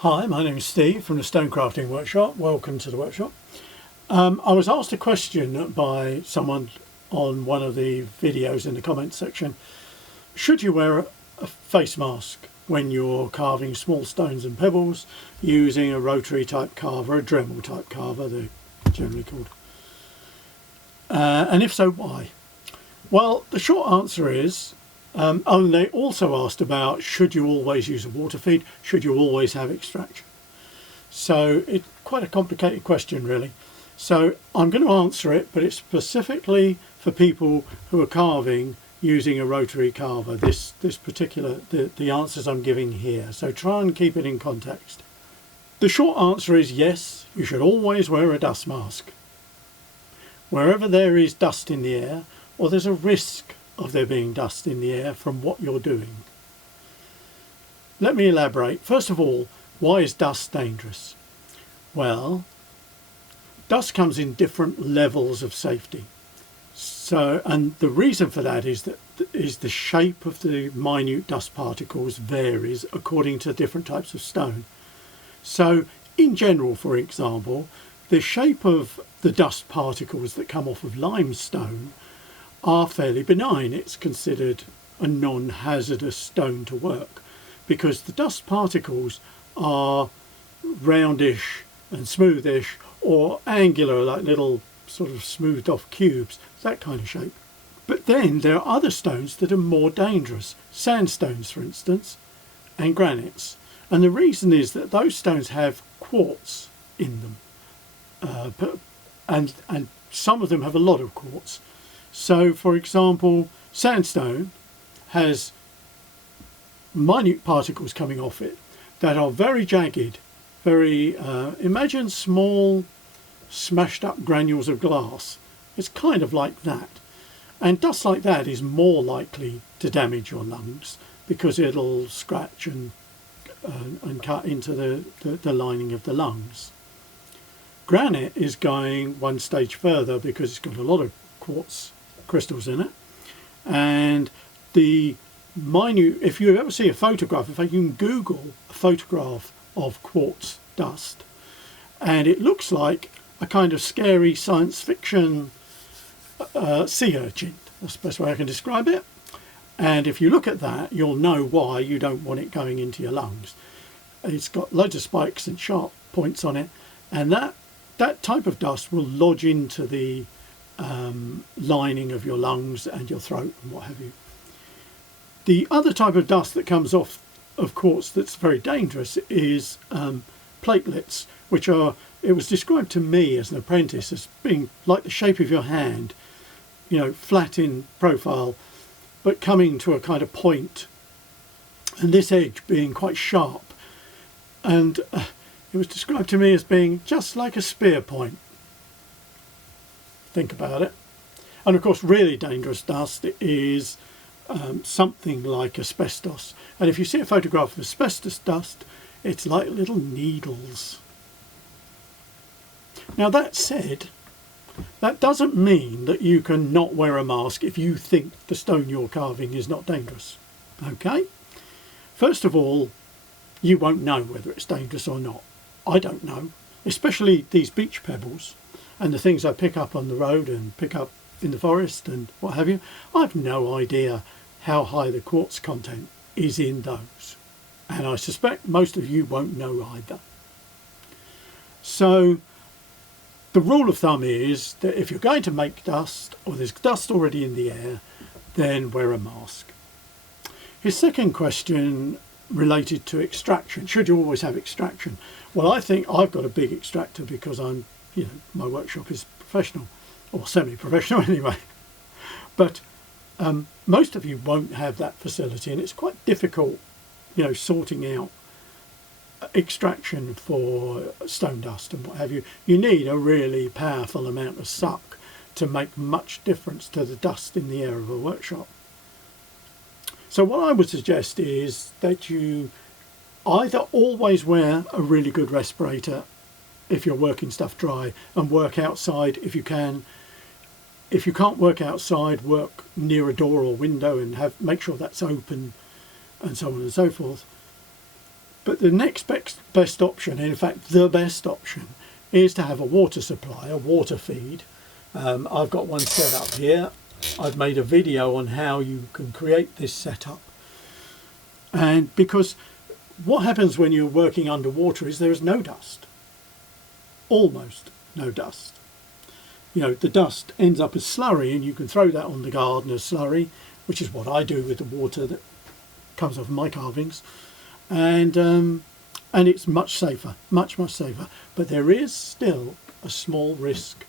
Hi, my name is Steve from the Stonecrafting Workshop. Welcome to the workshop. I was asked a question by someone on one of the videos in the comments section. Should you wear a face mask when you're carving small stones and pebbles using a rotary type carver, a Dremel type carver, they're generally called? And if so, why? Well, the short answer is, and they also asked about, should you always use a water feed? Should you always have extraction? So it's quite a complicated question, really. So I'm going to answer it, but it's specifically for people who are carving using a rotary carver, this particular, the answers I'm giving here. So try and keep it in context. The short answer is yes, you should always wear a dust mask. Wherever there is dust in the air, or there's a risk of there being dust in the air from what you're doing. Let me elaborate. First of all, why is dust dangerous? Well, dust comes in different levels of safety. So, and the reason for that is the shape of the minute dust particles varies according to different types of stone. So in general, for example, the shape of the dust particles that come off of limestone are fairly benign. It's considered a non-hazardous stone to work because the dust particles are roundish and smoothish or angular, like little sort of smoothed off cubes, that kind of shape. But then there are other stones that are more dangerous, sandstones for instance, and granites. And the reason is that those stones have quartz in them, and some of them have a lot of quartz. So, for example, sandstone has minute particles coming off it that are very jagged, very, imagine small smashed up granules of glass. It's kind of like that. And dust like that is more likely to damage your lungs because it'll scratch and cut into the lining of the lungs. Granite is going one stage further because it's got a lot of quartz crystals in it, and the minute, if you ever see a photograph, in fact you can Google a photograph of quartz dust and it looks like a kind of scary science fiction sea urchin. That's the best way I can describe it. And if you look at that, you'll know why you don't want it going into your lungs. It's got loads of spikes and sharp points on it, and that type of dust will lodge into the lining of your lungs and your throat and what have you. The other type of dust that comes off of quartz that's very dangerous is platelets, which are, it was described to me as an apprentice as being like the shape of your hand, you know, flat in profile but coming to a kind of point, and this edge being quite sharp, and it was described to me as being just like a spear point. Think about it. And of course really dangerous dust is something like asbestos, and if you see a photograph of asbestos dust, it's like little needles. Now that said, that doesn't mean that you can not wear a mask if you think the stone you're carving is not dangerous. Okay? First of all, you won't know whether it's dangerous or not. I don't know, especially these beach pebbles and the things I pick up on the road and pick up in the forest and what have you. I've no idea how high the quartz content is in those, and I suspect most of you won't know either. So the rule of thumb is that if you're going to make dust, or there's dust already in the air, then wear a mask. His second question related to extraction. Should you always have extraction? Well, I think I've got a big extractor because my workshop is professional, or semi-professional anyway. But most of you won't have that facility, and it's quite difficult, sorting out extraction for stone dust and what have you. You need a really powerful amount of suck to make much difference to the dust in the air of a workshop. So what I would suggest is that you either always wear a really good respirator if you're working stuff dry, and work outside if you can. If you can't work outside, work near a door or window and make sure that's open, and so on and so forth. But the next best option, in fact the best option, is to have a water supply, a water feed. I've got one set up here. I've made a video on how you can create this setup. And because what happens when you're working underwater is there is no dust. Almost no dust. You know, the dust ends up as slurry, and you can throw that on the garden as slurry, which is what I do with the water that comes off my carvings. And it's much safer, much safer. But there is still a small risk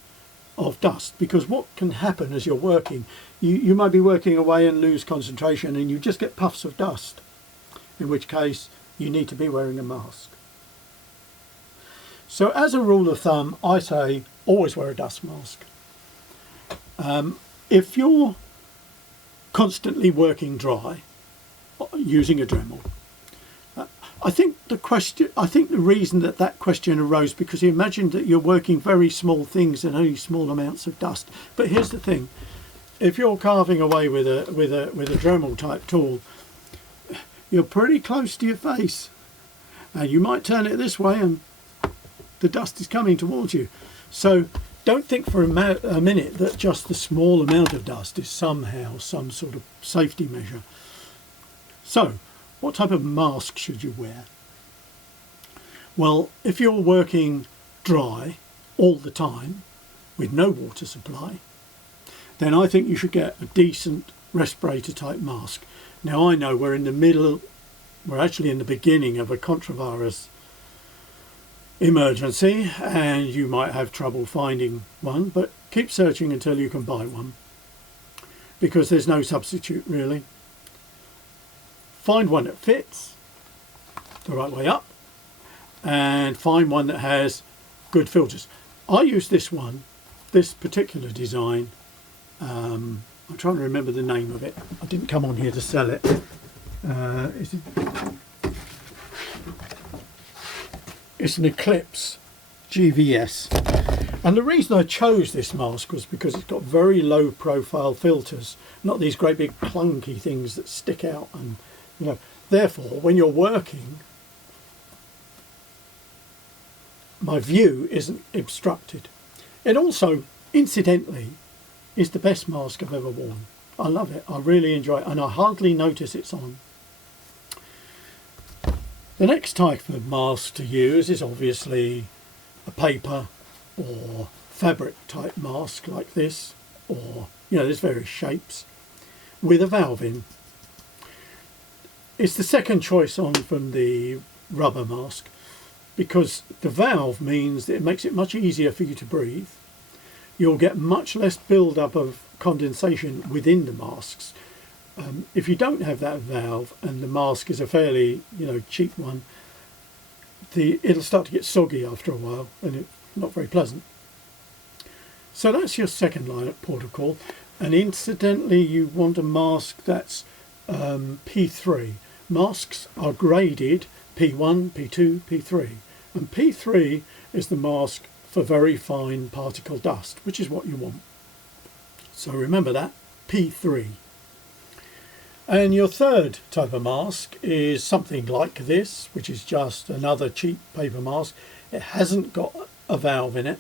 of dust, because what can happen as you're working, you might be working away and lose concentration and you just get puffs of dust, in which case you need to be wearing a mask. So as a rule of thumb, I say always wear a dust mask. If you're constantly working dry using a Dremel, I think the reason that question arose because you imagined that you're working very small things and only small amounts of dust. But here's the thing: if you're carving away with a Dremel type tool, you're pretty close to your face, and you might turn it this way, and the dust is coming towards you. So don't think for a minute that just the small amount of dust is somehow some sort of safety measure. So, what type of mask should you wear? Well, if you're working dry all the time with no water supply, then I think you should get a decent respirator type mask. Now I know we're actually in the beginning of a coronavirus emergency and you might have trouble finding one, but keep searching until you can buy one, because there's no substitute really. Find one that fits the right way up and find one that has good filters. I use this particular design. I'm trying to remember the name of it. I didn't come on here to sell it. It's an Eclipse GVS. And the reason I chose this mask was because it's got very low profile filters, not these great big clunky things that stick out, and therefore when you're working, my view isn't obstructed. It also, incidentally, is the best mask I've ever worn. I love it. I really enjoy it, and I hardly notice it's on. The next type of mask to use is obviously a paper or fabric type mask like this, or there's various shapes with a valve in. It's the second choice on from the rubber mask, because the valve means that it makes it much easier for you to breathe. You'll get much less build-up of condensation within the masks. If you don't have that valve and the mask is a fairly cheap one, it'll start to get soggy after a while, and it's not very pleasant. So that's your second line of port of call. And incidentally, you want a mask that's P3. Masks are graded P1, P2, P3, and P3 is the mask for very fine particle dust, which is what you want. So remember that, P3. And your third type of mask is something like this, which is just another cheap paper mask. It hasn't got a valve in it.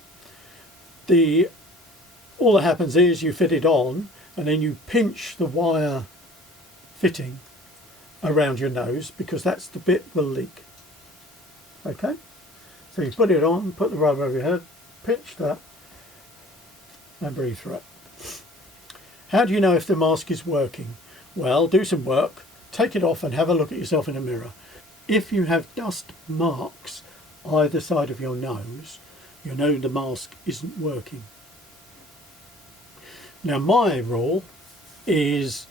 All that happens is you fit it on and then you pinch the wire fitting around your nose, because that's the bit will leak. Okay? So you put it on, put the rubber over your head, pinch that and breathe through it. How do you know if the mask is working? Well, do some work, take it off and have a look at yourself in a mirror. If you have dust marks either side of your nose, you know the mask isn't working. Now my rule is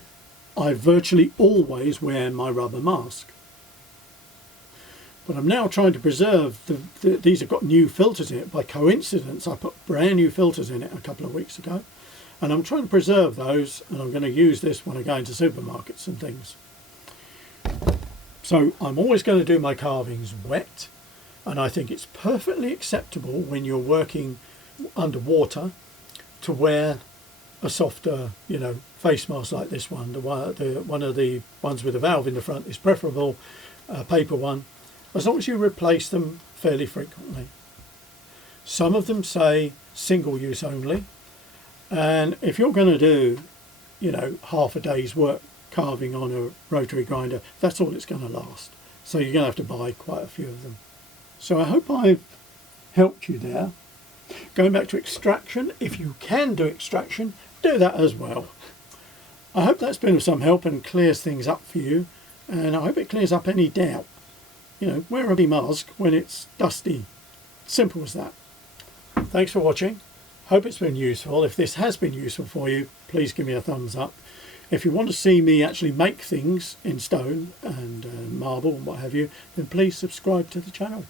I virtually always wear my rubber mask. But I'm now trying to preserve, these have got new filters in it. By coincidence, I put brand new filters in it a couple of weeks ago. And I'm trying to preserve those, and I'm going to use this when I go into supermarkets and things. So I'm always going to do my carvings wet, and I think it's perfectly acceptable when you're working underwater to wear a softer, face mask like this one. One of the ones with a valve in the front is preferable, a paper one. as long as you replace them fairly frequently. Some of them say single use only, and if you're going to do, you know, half a day's work carving on a rotary grinder, that's all it's going to last. So you're going to have to buy quite a few of them. So I hope I've helped you there. Going back to extraction, if you can do extraction, do that as well. I hope that's been of some help and clears things up for you, and I hope it clears up any doubt. You know, wear a mask when it's dusty. Simple as that. Thanks for watching. Hope it's been useful. If this has been useful for you, please give me a thumbs up. If you want to see me actually make things in stone and marble and what have you, then please subscribe to the channel.